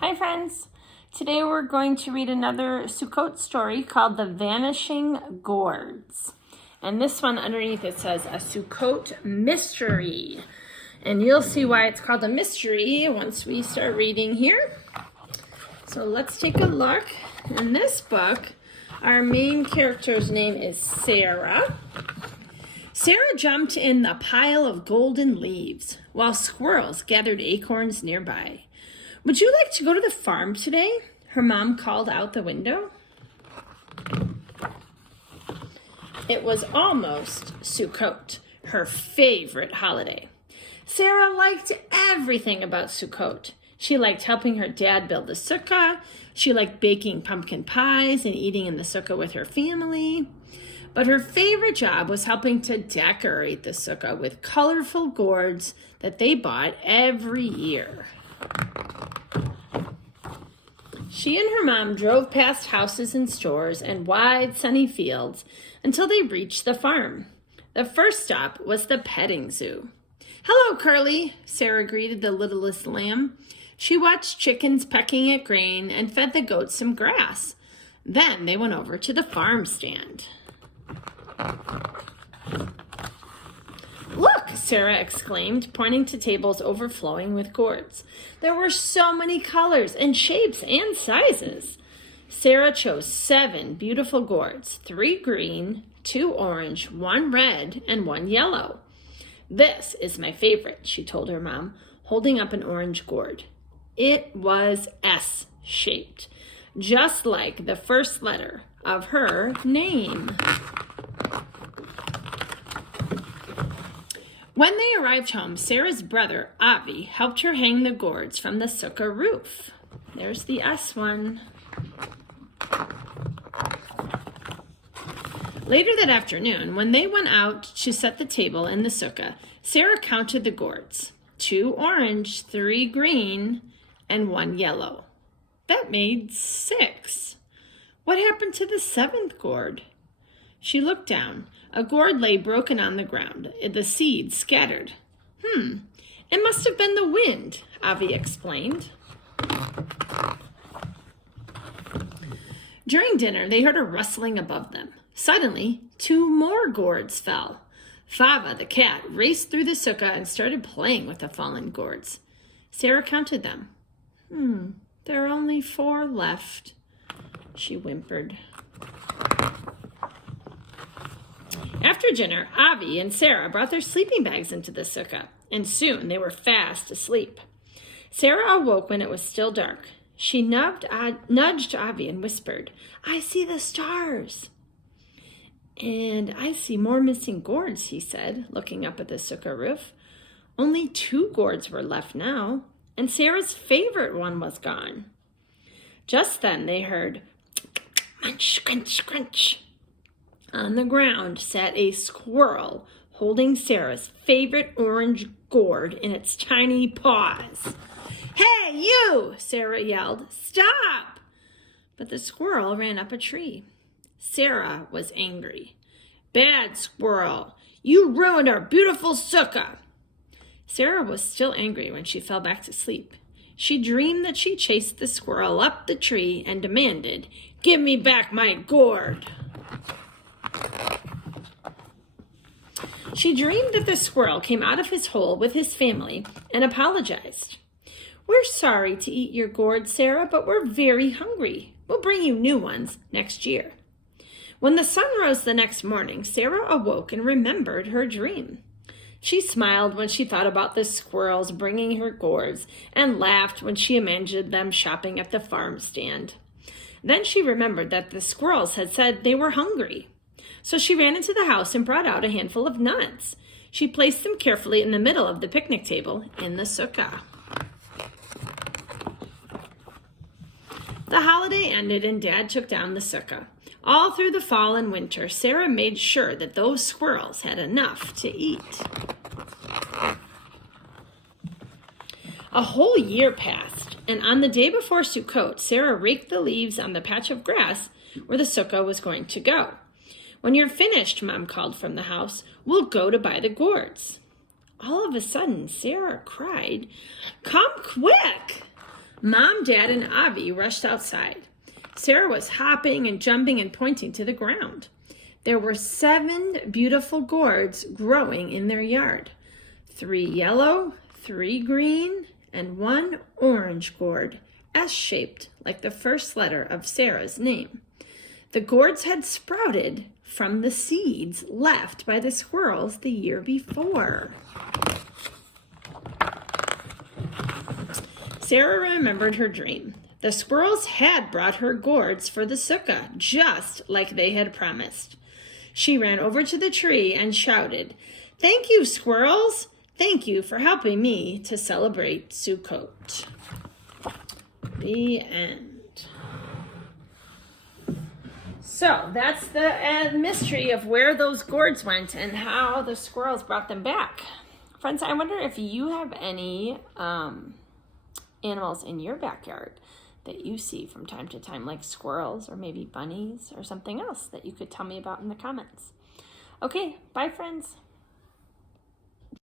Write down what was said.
Hi friends! Today we're going to read another Sukkot story called The Vanishing Gourds. And this one underneath it says a Sukkot mystery. And you'll see why it's called a mystery once we start reading here. So let's take a look. In this book, our main character's name is Sarah. Sarah jumped in the pile of golden leaves while squirrels gathered acorns nearby. "Would you like to go to the farm today?" her mom called out the window. It was almost Sukkot, her favorite holiday. Sarah liked everything about Sukkot. She liked helping her dad build the sukkah. She liked baking pumpkin pies and eating in the sukkah with her family. But her favorite job was helping to decorate the sukkah with colorful gourds that they bought every year. She and her mom drove past houses and stores and wide sunny fields until they reached the farm. The first stop was the petting zoo. "Hello, Curly," Sarah greeted the littlest lamb. She watched chickens pecking at grain and fed the goats some grass. Then they went over to the farm stand. "Look," Sarah exclaimed, pointing to tables overflowing with gourds. There were so many colors and shapes and sizes. Sarah chose 7 beautiful gourds, 3 green, 2 orange, 1 red, and 1 yellow. "This is my favorite," she told her mom, holding up an orange gourd. It was S-shaped, just like the first letter of her name. When they arrived home, Sarah's brother, Avi, helped her hang the gourds from the sukkah roof. There's the S one. Later that afternoon, when they went out to set the table in the sukkah, Sarah counted the gourds. 2 orange, 3 green, and 1 yellow. That made 6. What happened to the 7th gourd? She looked down. A gourd lay broken on the ground, the seeds scattered. It must have been the wind," Avi explained. During dinner, they heard a rustling above them. Suddenly, 2 more gourds fell. Fava, the cat, raced through the sukkah and started playing with the fallen gourds. Sarah counted them. There are only 4 left," she whimpered. After dinner, Avi and Sarah brought their sleeping bags into the sukkah, and soon they were fast asleep. Sarah awoke when it was still dark. She nudged Avi and whispered, "I see the stars." "And I see more missing gourds," he said, looking up at the sukkah roof. Only 2 gourds were left now, and Sarah's favorite one was gone. Just then they heard munch, crunch, crunch. On the ground sat a squirrel holding Sarah's favorite orange gourd in its tiny paws. "Hey, you!" Sarah yelled. "Stop!" But the squirrel ran up a tree. Sarah was angry. "Bad squirrel! You ruined our beautiful sukkah!" Sarah was still angry when she fell back to sleep. She dreamed that she chased the squirrel up the tree and demanded, "Give me back my gourd!" She dreamed that the squirrel came out of his hole with his family and apologized. "We're sorry to eat your gourd, Sarah, but we're very hungry. We'll bring you new ones next year." When the sun rose the next morning, Sarah awoke and remembered her dream. She smiled when she thought about the squirrels bringing her gourds and laughed when she imagined them shopping at the farm stand. Then she remembered that the squirrels had said they were hungry. So she ran into the house and brought out a handful of nuts. She placed them carefully in the middle of the picnic table in the sukkah. The holiday ended and Dad took down the sukkah. All through the fall and winter, Sarah made sure that those squirrels had enough to eat. A whole year passed, and on the day before Sukkot, Sarah raked the leaves on the patch of grass where the sukkah was going to go. "When you're finished," Mom called from the house, "we'll go to buy the gourds." All of a sudden, Sarah cried, "Come quick!" Mom, Dad, and Avi rushed outside. Sarah was hopping and jumping and pointing to the ground. There were 7 beautiful gourds growing in their yard. 3 yellow, 3 green, and 1 orange gourd, S-shaped like the first letter of Sarah's name. The gourds had sprouted from the seeds left by the squirrels the year before. Sarah remembered her dream. The squirrels had brought her gourds for the sukkah, just like they had promised. She ran over to the tree and shouted, "Thank you, squirrels! Thank you for helping me to celebrate Sukkot." The end. So that's the mystery of where those gourds went and how the squirrels brought them back. Friends, I wonder if you have any animals in your backyard that you see from time to time, like squirrels or maybe bunnies or something else that you could tell me about in the comments. Okay, bye friends.